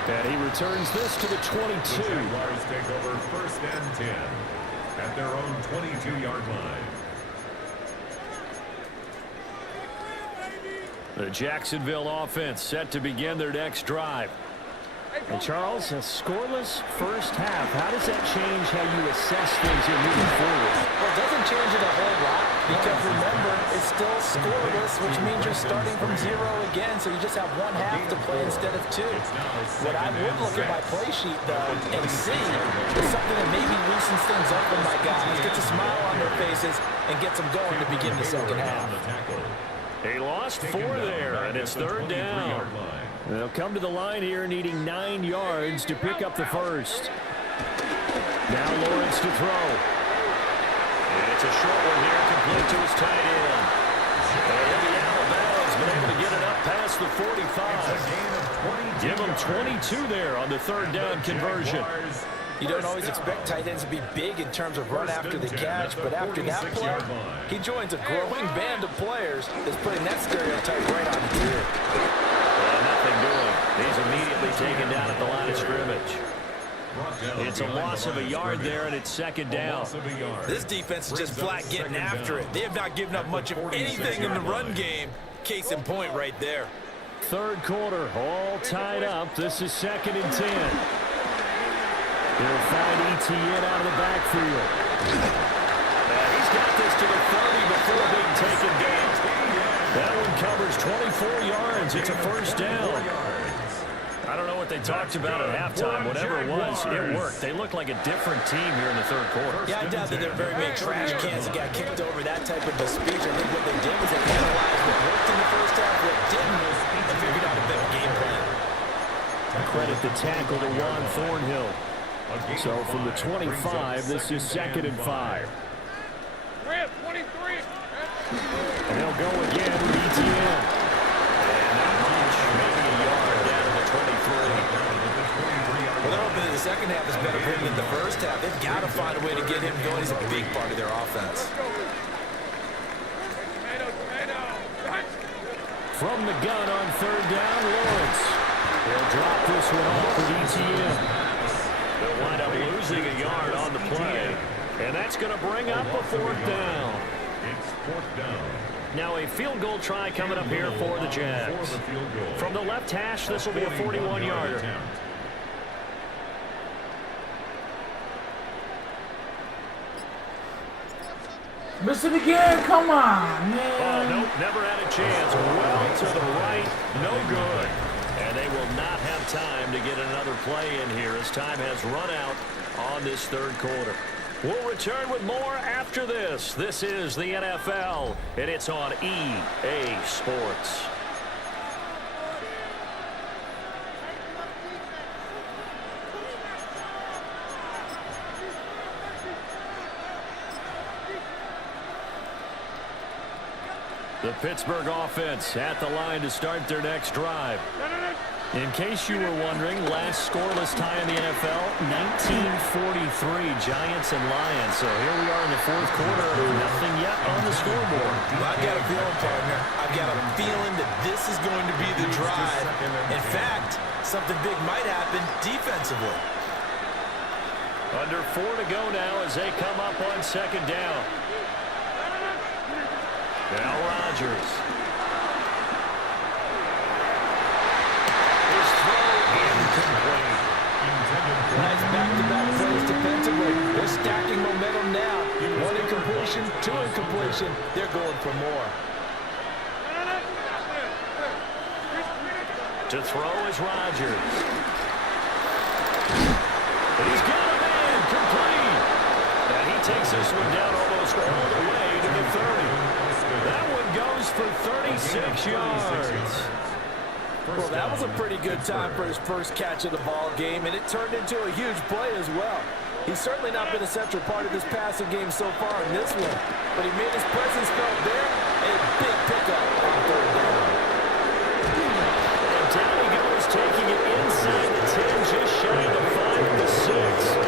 And he returns this to the 22. The Jaguars take over 1st and 10 at their own 22-yard line. The Jacksonville offense set to begin their next drive. And Charles, a scoreless first half. How does that change how you assess things here moving forward? Well, it doesn't change it a whole lot because, remember, it's still scoreless, which means you're starting from 0 again, so you just have 1 half to play instead of 2. What I would look at my play sheet, though, and see is something that maybe loosens things up for my guys, gets a smile on their faces, and gets them going to begin the second half. They lost 4 there, and it's 3rd down. They'll come to the line here needing 9 yards to pick up the first. Now Lawrence to throw. And it's a short one here, complete to his tight end. And he'll be out of bounds, but able to get it up past the 45. Give him 22 there on the 3rd down conversion. You don't always expect tight ends to be big in terms of run after the catch, but after that play, he joins a growing band of players that's putting that stereotype right on his ear. Nothing doing. He's immediately taken down at the line of scrimmage. It's a loss of a yard there, and it's 2nd down. This defense is just flat getting after it. They have not given up much of anything in the run game. Case in point right there. 3rd quarter, all tied up. This is 2nd and 10. He'll find ETN out of the backfield. And he's got this to the 30 before being taken down. That one covers 24 yards. It's a first down. I don't know what they talked about at halftime. Whatever it was, it worked. They look like a different team here in the third quarter. Yeah, I doubt that there are very many trash cans that got kicked over that type of a speech. I think what they did was they analyzed what worked in the first half, what didn't, and figured out a better game plan. Credit the tackle to Juan Thornhill. So from the 25, this is 2nd and 5. And they'll go again with ETN. And not much, maybe a yard down to the 23. Well, they're hoping that the second half is better for him than the first half. They've got to find a way to get him going. He's a big part of their offense. From the gun on 3rd down, Lawrence. They'll drop this one off with ETN. They'll wind up losing a yard on the play. And that's going to bring up a 4th down. It's 4th down. Now a field goal try coming up here for the Jags. From the left hash, this will be a 41-yarder. Miss it again. Come on, man. Oh, nope, never had a chance. Well to the right, no good. And they will not have time to get another play in here as time has run out on this 3rd quarter. We'll return with more after this. This is the NFL, and it's on EA Sports. The Pittsburgh offense at the line to start their next drive. In case you were wondering, last scoreless tie in the NFL, 1943, Giants and Lions. So here we are in the 4th quarter, nothing yet on the scoreboard. Well, I've got a feeling, partner. I've got a feeling that this is going to be the drive. In fact, something big might happen defensively. Under 4 to go now as they come up on 2nd down. Now Rodgers. Nice back-to-back plays defensively. They're stacking momentum now. 1 incompletion, 2 incompletion. They're going for more. To throw is Rodgers. He's got a man complete. And he takes this one down almost all the way to the 30. That one goes for 36 yards. Well, that was a pretty good time for his first catch of the ball game, and it turned into a huge play as well. He's certainly not been a central part of this passing game so far in this one, but he made his presence felt there, and a big pickup on 3rd down. And down he goes, taking it inside the 10, just shy of the 5 to 6.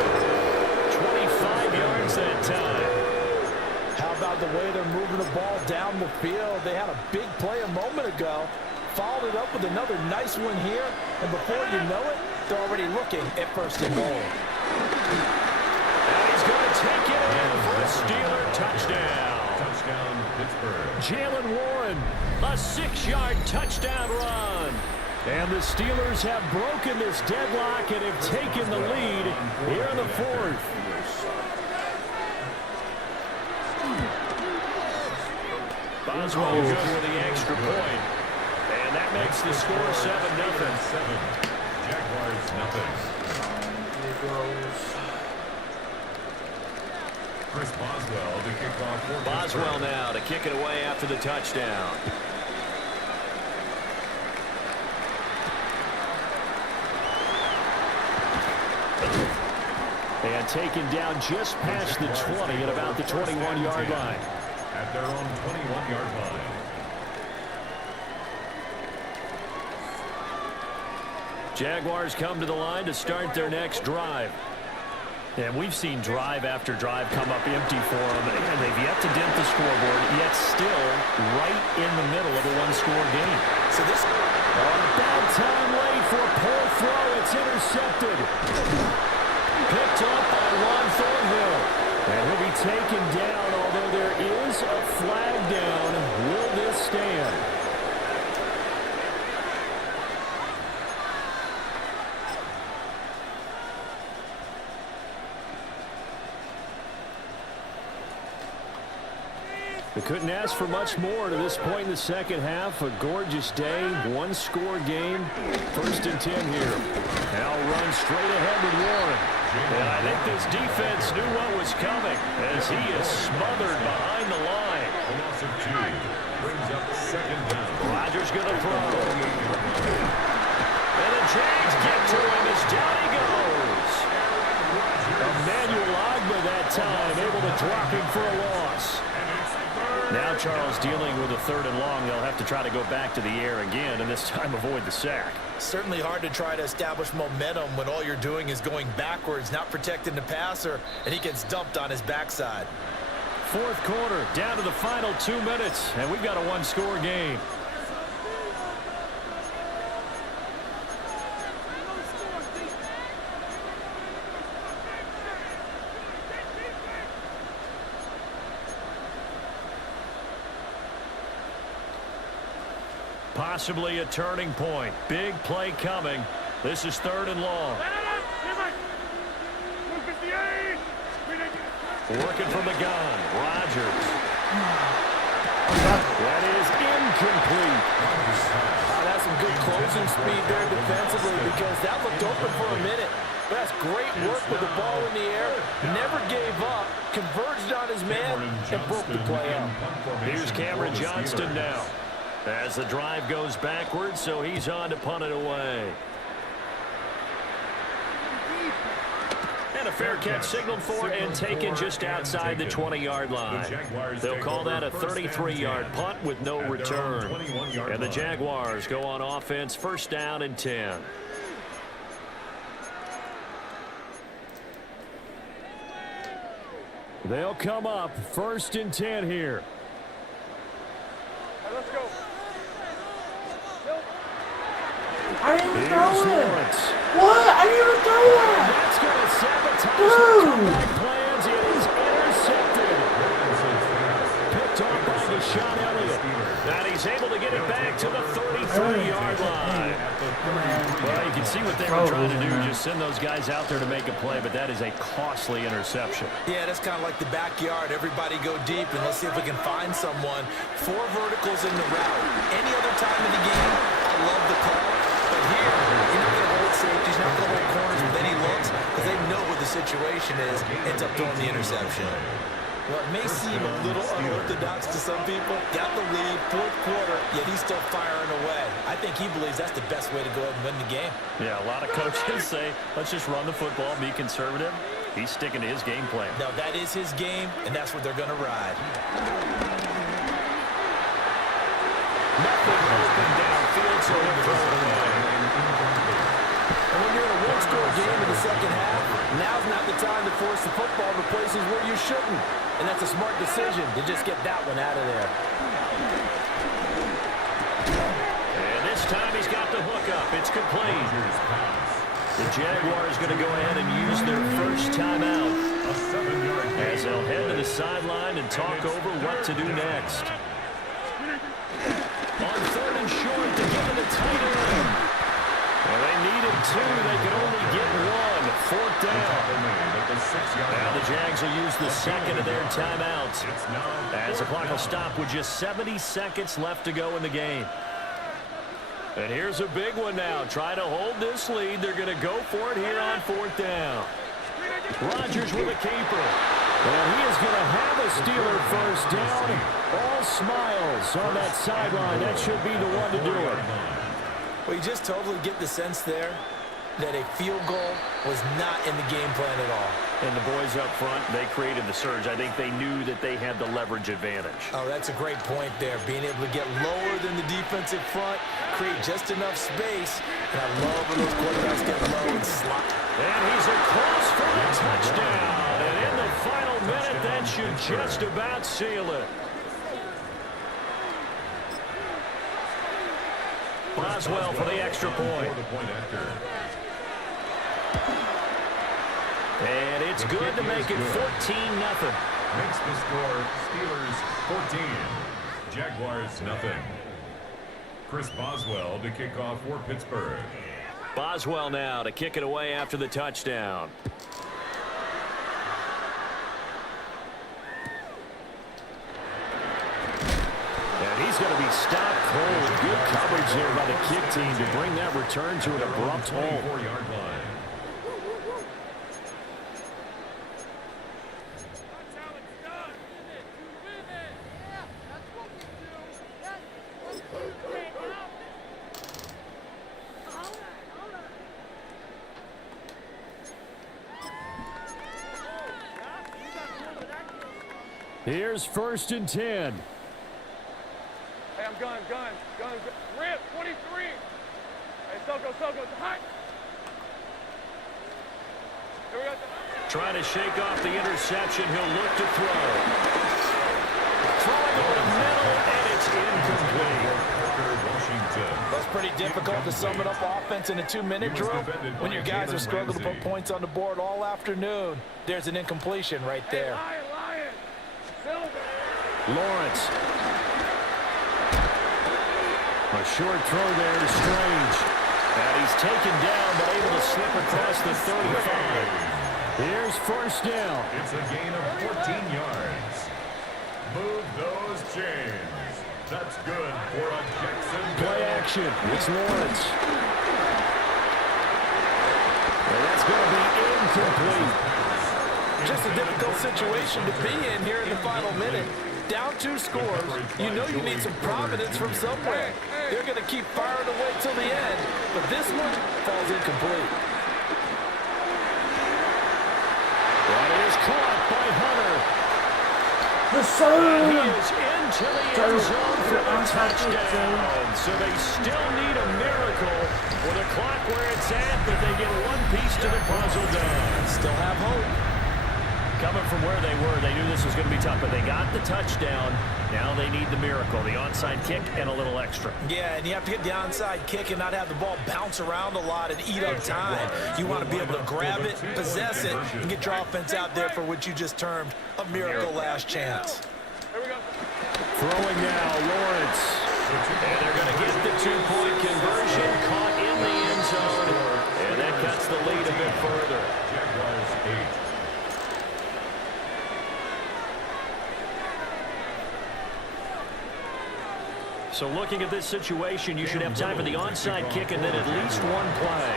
25 yards that time. How about the way they're moving the ball down the field? They had a big play a moment ago. Followed it up with another nice one here, and before you know it, they're already looking at 1st and goal. And he's going to take it in for a Steeler touchdown. Touchdown, Pittsburgh. Jalen Warren, a 6-yard touchdown run. And the Steelers have broken this deadlock and have taken the lead here in the 4th. Boswell good for the extra point. And that makes the score 7-0. Jaguars, nothing. Chris Boswell to kick off for Boswell now to kick it away after the touchdown. And taken down just past the 20 at about the 21-yard line. At their own 21-yard line. Jaguars come to the line to start their next drive. And we've seen drive after drive come up empty for them, and they've yet to dent the scoreboard, yet still right in the middle of a one-score game. So this on a bad time late for a poor throw. It's intercepted. Picked up by Juan Thornhill. And he'll be taken down, although there is a flag down. Will this stand? We couldn't ask for much more to this point in the second half. A gorgeous day, one-score game. 1st and 10 here. Now runs straight ahead with Warren. And I think this defense knew what was coming as he is smothered behind the line. A loss of 2 brings up 2nd down. Rodgers going to throw. And the Jags get to him as down he goes. Emmanuel Ogbah that time able to drop him for a loss. Now Charles dealing with a 3rd and long. They'll have to try to go back to the air again and this time avoid the sack. Certainly hard to try to establish momentum when all you're doing is going backwards, not protecting the passer, and he gets dumped on his backside. 4th quarter, down to the final 2 minutes, and we've got a one-score game. Possibly a turning point. Big play coming. This is 3rd and long. Working from the gun. Rodgers. That is incomplete. That's some good closing speed there defensively because that looked open for a minute. But that's great work with the ball in the air. Never gave up. Converged on his man and broke the play up. Here's Cameron Johnston now. As the drive goes backwards, so he's on to punt it away. And a fair catch signaled for and taken just outside the 20-yard line. They'll call that a 33-yard punt with no return. And the Jaguars go on offense, 1st down and 10. They'll come up 1st and 10 here. Let's go. I didn't even throw it. What? I didn't even throw it. That's going to sabotage the comeback plans. It is intercepted. Picked off by Deshaun Elliott. And he's able to get it back to the 33-yard line. Well, you can see what they were trying to do. Just send those guys out there to make a play, but that is a costly interception. Yeah, that's kind of like the backyard. Everybody go deep, and let's see if we can find someone. 4 verticals in the route. Any other time of the game, I love the call. But here, you're not going to hold safeties, not going to hold corners with any looks, because they know what the situation is. Ends up throwing the interception. Well, it may seem a little unorthodox to some people. Got the lead, 4th quarter, yet he's still firing away. I think he believes that's the best way to go ahead and win the game. Yeah, a lot of coaches say, let's just run the football, be conservative. He's sticking to his game plan. No, that is his game, and that's what they're going to ride. Nothing open downfield, so they'll throw it away. And when you're in a one-score game in the second half, now's not the time to force the football to places where you shouldn't. And that's a smart decision to just get that one out of there. And this time he's got the hook up. It's complete. The Jaguars going to go ahead and use their first timeout as they'll head to the sideline and talk over what to do next. On 3rd and short, to give it a tight end. Well, they needed 2. They could only get 1. 4th down. Now the Jags will use the second of their timeouts as the clock will stop with just 70 seconds left to go in the game. And here's a big one now. Try to hold this lead. They're going to go for it here on 4th down. Rodgers with a keeper. And he is going to have a Steeler first down. All smiles on that sideline. That should be the one to do it. Well, you just totally get the sense there that a field goal was not in the game plan at all. And the boys up front, they created the surge. I think they knew that they had the leverage advantage. Oh, that's a great point there. Being able to get lower than the defensive front, create just enough space. And I love when those quarterbacks get low and slot. And he's across for the touchdown. And in the final minute, that should just about seal it. Boswell for the extra point. And it's good to make it 14-0. Makes the score Steelers 14, Jaguars nothing. Chris Boswell to kick off for Pittsburgh. Boswell now to kick it away after the touchdown. he's going to be stopped cold. Good coverage there by the kick team to bring that return to an abrupt halt. 24-yard line. Here's 1st and 10. Hey, I'm gun. Rip, 23. Hey, Soko, hot. Here we go. Trying to shake off the interception. He'll look to throw. Throwing over the middle, and it's incomplete. That's pretty difficult to sum it up offense in a 2-minute drill. When your guys have struggled to put points on the board all afternoon, there's an incompletion right there. Lion. Lawrence. A short throw there to Strange. And he's taken down, but able to slip across the 35. Here's 1st down. It's a gain of 14 yards. Move those chains. That's good for a Jacksonville. Play action. It's Lawrence. And that's going to be incomplete. Just a difficult situation to be in here in the final minute. Down 2 scores, you know you need some providence from somewhere. They're going to keep firing away till the end, but this one falls incomplete. That is caught by Hunter. The And soul. he is into the end zone for a touchdown. So they still need a miracle with a clock where it's at, but they get one piece to the puzzle done. Still have hope. Coming from where they were, they knew this was going to be tough, but they got the touchdown. Now they need the miracle, the onside kick and a little extra. Yeah, and you have to get the onside kick and not have the ball bounce around a lot and eat up time. You want to be able to grab it, possess it, and get your offense out there for what you just termed a miracle last chance. Here we go. Throwing now, Lawrence. And they're going to get the 2-point conversion, caught in the end zone, and that cuts the lead a bit further. Jaguars 8. So looking at this situation, you should have time for the onside kick and then at least one play.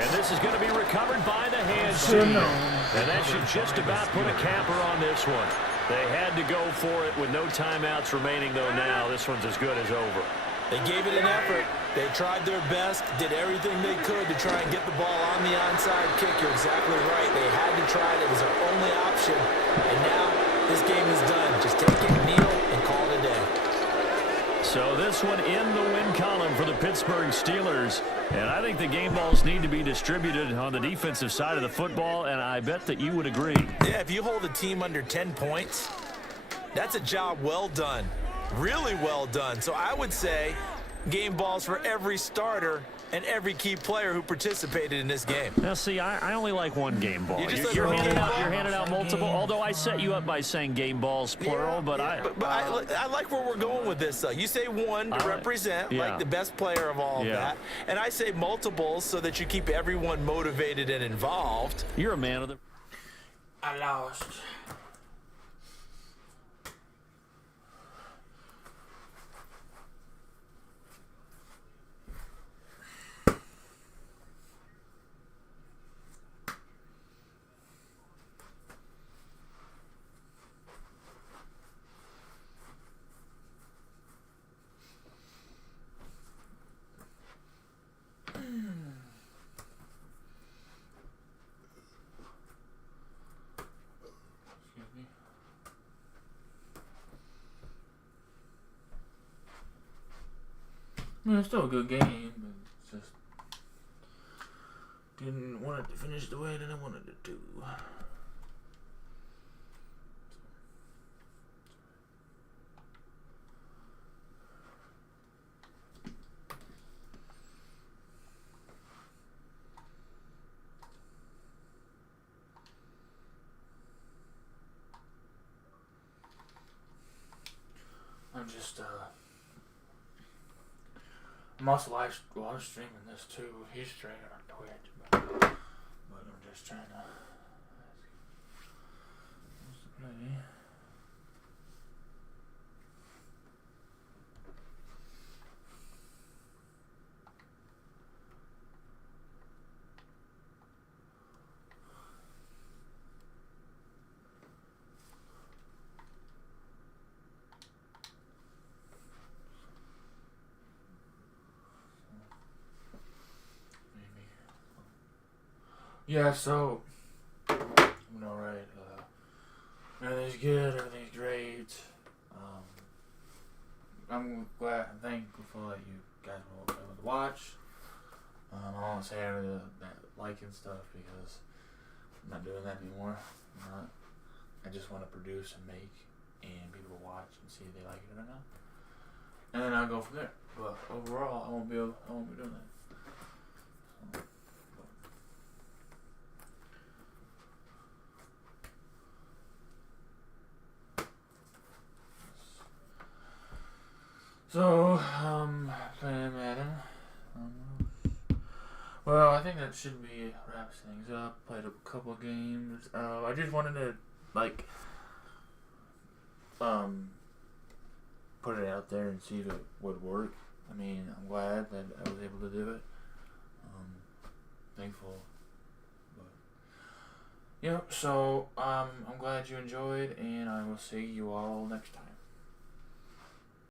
And this is going to be recovered by the hand team. And that should just about put a capper on this one. They had to go for it with no timeouts remaining, though now this one's as good as over. They gave it an effort. They tried their best, did everything they could to try and get the ball on the onside kick. You're exactly right. They had to try it. It was their only option. And now this game is done. Just take it, kneel, and call it a day. So this one in the win column for the Pittsburgh Steelers. And I think the game balls need to be distributed on the defensive side of the football, and I bet that you would agree. Yeah, if you hold a team under 10 points, that's a job well done. Really well done. So I would say game balls for every starter and every key player who participated in this game. Now, see, I only like one game ball. You just like You're one handing game out, ball? you're handing out multiple, although I set you up by saying game balls, plural, but I like where we're going with this, though. You say one to represent, like the best player of all of that. And I say multiples so that you keep everyone motivated and involved. You're a man of the... I lost. I mean, it's still a good game, but it's just didn't want it to finish the way that I wanted it to. I'm also live streaming this too. He's streaming on Twitch, but I'm just trying to. What's the play? Yeah, so I'm alright. Everything's good. Everything's great. I'm glad. I'm thankful that you guys were able to watch. I won't say any of that liking stuff because I'm not doing that anymore. I just want to produce and make, and people watch and see if they like it or not, and then I'll go from there. But overall, I won't be doing that. So, playing Madden. Well, I think that should be wraps things up. Played a couple games. I just wanted to put it out there and see if it would work. I mean, I'm glad that I was able to do it. Thankful. But yeah, so I'm glad you enjoyed, and I will see you all next time.